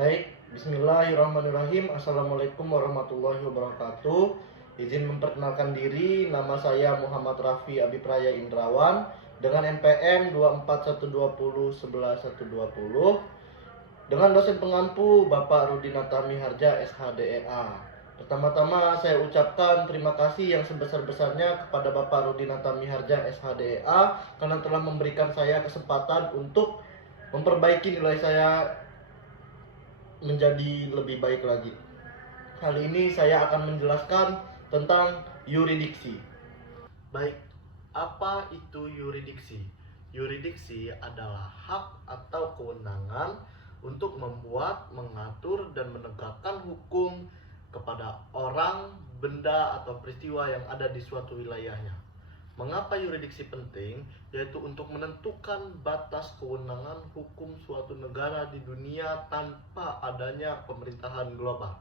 Baik, bismillahirrahmanirrahim. Assalamualaikum warahmatullahi wabarakatuh. Izin memperkenalkan diri, nama saya Muhammad Raffi Abipraya Indrawan dengan NPM 24120111120 dengan dosen pengampu Bapak Rudi Natami Harja SHDEA. Pertama-tama saya ucapkan terima kasih yang sebesar-besarnya kepada Bapak Rudi Natami Harja SHDEA karena telah memberikan saya kesempatan untuk memperbaiki nilai saya menjadi lebih baik lagi. Kali ini saya akan menjelaskan tentang yuridiksi. Baik, apa itu yuridiksi? Yuridiksi adalah hak atau kewenangan untuk membuat, mengatur, dan menegakkan hukum kepada orang, benda, atau peristiwa yang ada di suatu wilayahnya. Mengapa yuridiksi penting? Yaitu untuk menentukan batas kewenangan hukum suatu negara di dunia tanpa adanya pemerintahan global.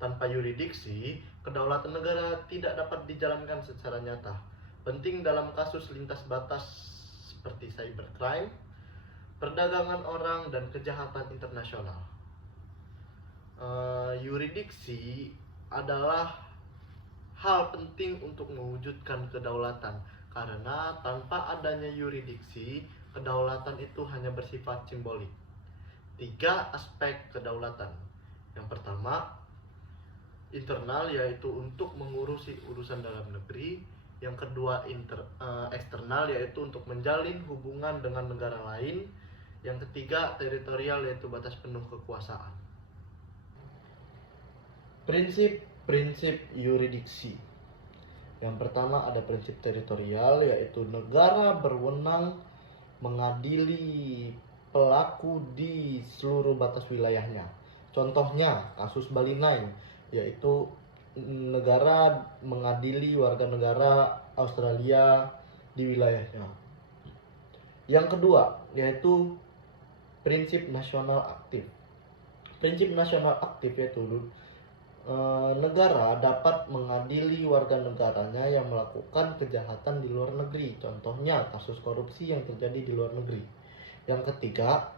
Tanpa yuridiksi, kedaulatan negara tidak dapat dijalankan secara nyata. Penting dalam kasus lintas batas seperti cybercrime, perdagangan orang, dan kejahatan internasional. Yuridiksi adalah hal penting untuk mewujudkan kedaulatan, karena tanpa adanya yuridiksi, kedaulatan itu hanya bersifat simbolik. 3 aspek kedaulatan. Yang pertama, internal, yaitu untuk mengurusi urusan dalam negeri. Yang kedua, eksternal, yaitu untuk menjalin hubungan dengan negara lain. Yang ketiga, teritorial, yaitu batas penuh kekuasaan. Prinsip-prinsip yuridiksi. Yang pertama ada prinsip teritorial, yaitu negara berwenang mengadili pelaku di seluruh batas wilayahnya. Contohnya kasus Bali 9, yaitu negara mengadili warga negara Australia di wilayahnya. Yang kedua yaitu prinsip nasional aktif. Prinsip nasional aktif yaitu negara dapat mengadili warga negaranya yang melakukan kejahatan di luar negeri. Contohnya kasus korupsi yang terjadi di luar negeri. Yang ketiga,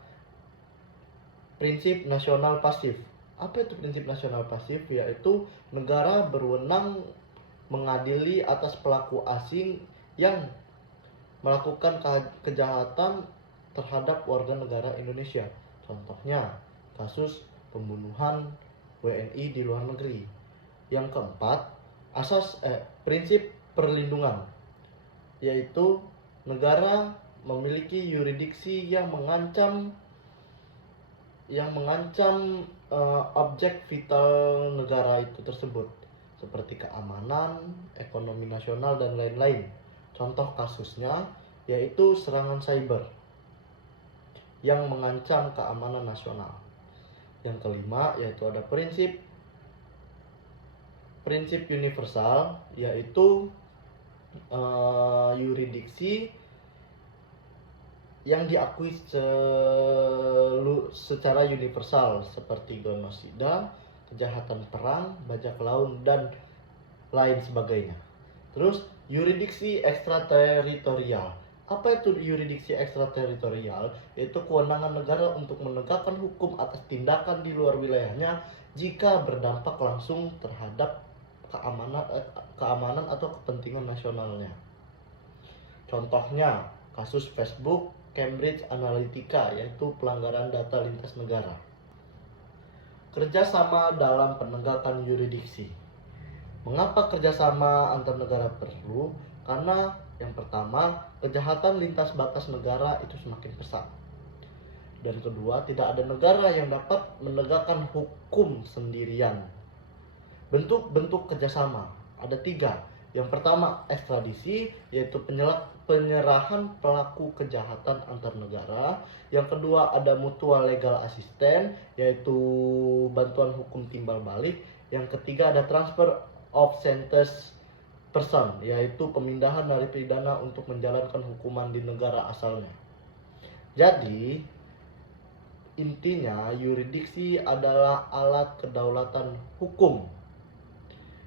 prinsip nasional pasif. Apa itu prinsip nasional pasif? Yaitu negara berwenang mengadili atas pelaku asing yang melakukan kejahatan terhadap warga negara Indonesia. Contohnya kasus pembunuhan WNI di luar negeri. Yang keempat, prinsip perlindungan, yaitu negara memiliki yuridiksi yang mengancam objek vital negara itu tersebut, seperti keamanan, ekonomi nasional, dan lain-lain. Contoh kasusnya yaitu serangan cyber yang mengancam keamanan nasional. Yang kelima yaitu ada prinsip universal, yaitu yuridiksi yang diakui secara universal seperti genosida, kejahatan perang, bajak laut, dan lain sebagainya. Terus yuridiksi ekstrateritorial. Apa itu yuridiksi ekstrateritorial? Yaitu kewenangan negara untuk menegakkan hukum atas tindakan di luar wilayahnya jika berdampak langsung terhadap keamanan atau kepentingan nasionalnya. Contohnya kasus Facebook Cambridge Analytica, yaitu pelanggaran data lintas negara. Kerjasama dalam penegakan yuridiksi. Mengapa kerjasama antar negara perlu? Karena yang pertama, kejahatan lintas batas negara itu semakin pesat. Dan kedua, tidak ada negara yang dapat menegakkan hukum sendirian. Bentuk-bentuk kerjasama ada 3. Yang pertama, ekstradisi, yaitu penyerahan pelaku kejahatan antar negara. Yang kedua, ada mutual legal assistance, yaitu bantuan hukum timbal balik. Yang ketiga, ada transfer of sentence person, yaitu pemindahan dari pidana untuk menjalankan hukuman di negara asalnya. Jadi, intinya yuridiksi adalah alat kedaulatan hukum.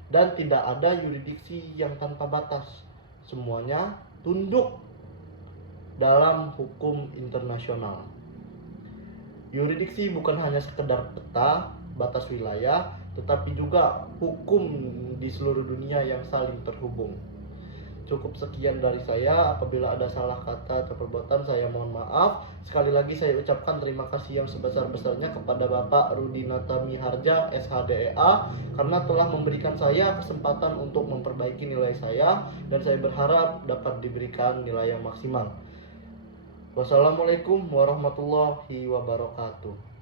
Dan tidak ada yuridiksi yang tanpa batas. Semuanya tunduk dalam hukum internasional. Yuridiksi bukan hanya sekedar peta, batas wilayah, tetapi juga hukum di seluruh dunia yang saling terhubung. Cukup sekian dari saya. Apabila ada salah kata atau perbuatan, saya mohon maaf. Sekali lagi saya ucapkan terima kasih yang sebesar-besarnya kepada Bapak Rudi Natamiharja SHDEA karena telah memberikan saya kesempatan untuk memperbaiki nilai saya, dan saya berharap dapat diberikan nilai yang maksimal. Wassalamualaikum warahmatullahi wabarakatuh.